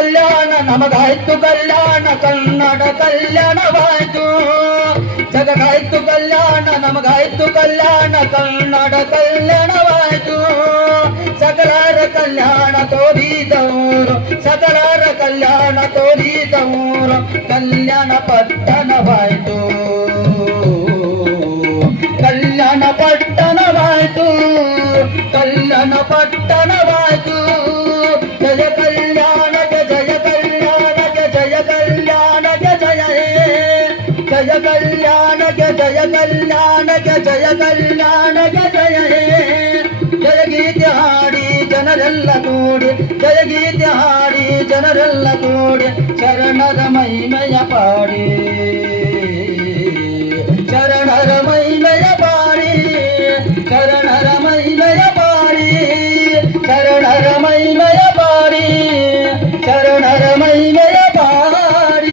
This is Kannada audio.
ಕಲ್ಯಾಣ ನಮಗಾಯ್ತು ಕಲ್ಯಾಣ ಕನ್ನಡ ಕಲ್ಯಾಣವಾಯ್ತು ಜಗಗಾಯ್ತು ಕಲ್ಯಾಣ ನಮಗಾಯ್ತು ಕಲ್ಯಾಣ ಕನ್ನಡ ಕಲ್ಯಾಣವಾಯ್ತು ಸಕಲರ ಕಲ್ಯಾಣ ತೋರಿದವರು ಸಕಲರ ಕಲ್ಯಾಣ ತೋರಿದವರು ಕಲ್ಯಾಣ ಪಟ್ಟಣವಾಯ್ತು ಕಲ್ಯಾಣ ಪಟ್ಟಣವಾಯ್ತು ಕಲ್ಯಾಣ ಪಟ್ಟಣವಾಯ್ತು ಜಯ ಕಲ್ಯಾಣಕ್ಕೆ ಜಯ ಕಲ್ಯಾಣಕ್ಕೆ ಜಯ ಕಲ್ಯಾಣಕ್ಕೆ ಜಯ ಜಯ ಕಲ್ಯಾಣಕ್ಕೆ ಜಯ ಕಲ್ಯಾಣಕ್ಕೆ ಜಯ ಕಲ್ಯಾಣಕ್ಕೆ ಜಯ ಜಯ ಗೀತೆ ಹಾಡಿ ಜನರೆಲ್ಲ ಕೂಡಿ ಜಯ ಗೀತೆ ಹಾಡಿ ಜನರೆಲ್ಲ ಕೂಡಿ ಶರಣರ ಮಹಿಮೆಯ ಪಾಡಿ ಶರಣರ ಮಹಿಮೆಯ ಪಾಡಿ ಶರಣರ ಮಹಿಮೆಯ ಪಾಡಿ ಶರಣರ ಮಹಿಮೆಯ